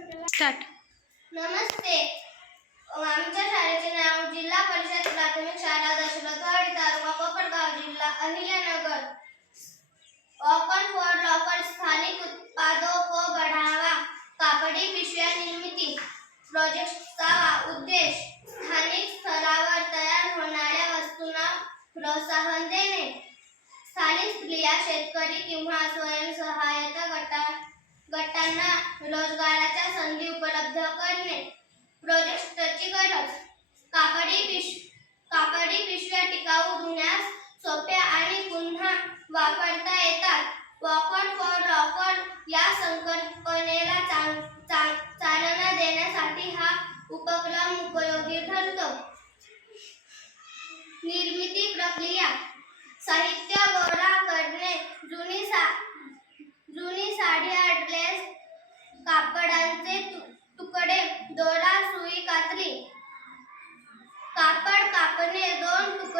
Start नमस्ते. आमच्या शाळेचे नाव जिल्हा परिषद प्राथमिक शाळा दशरथवाडी तालुका कोपरगाव जिल्हा अहिल्यानगर. ओपन फॉर लॉकर स्थानिक उत्पादों को बढ़ावा कापडी पिशव्या निर्मिती प्रोजेक्टचा उद्देश स्थानिक स्तरावर तयार होणाऱ्या वस्तूंना प्रोत्साहन देणे. स्थानिक स्त्रिया शेतकरी किंवा स्वयंसहायता गटा गटांना रोजगार उपलब्ध करणे. प्रोजेक्टची गरज. कापडी पिश कापडी पिशव्या टिकाऊ धुण्यास सोप्या आणि पुन्हा वापरता येतात. वॉकर फॉर रॉकर या संकल्पनेला चांग- चांग- चालना देण्यासाठी हा उपक्रम उपयोगी ठरतो. निर्मिती प्रक्रिया. साहित्य गोळा करणे. जुनी सा जुनी साडी ड्रेस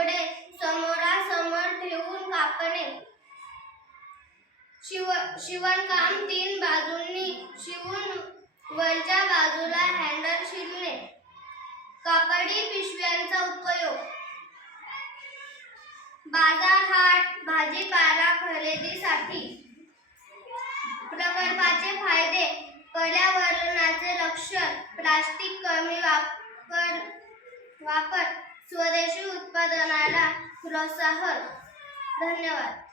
तुकडे समोरासमोर ठेवून कापणे. शिव शिवणकाम तीन बाजूंनी शिवून वरच्या बाजूला हँडल शिवणे कापडी पिशव्यांचा उपयोग. बाजार हाट भाजीपाला खरेदीसाठी. प्रकल्पाचे फायदे. पर्यावरणाचे रक्षण प्लास्टिक कमी वापर वापर. स्वदेशी उत्पादनाला प्रोत्साहन. धन्यवाद.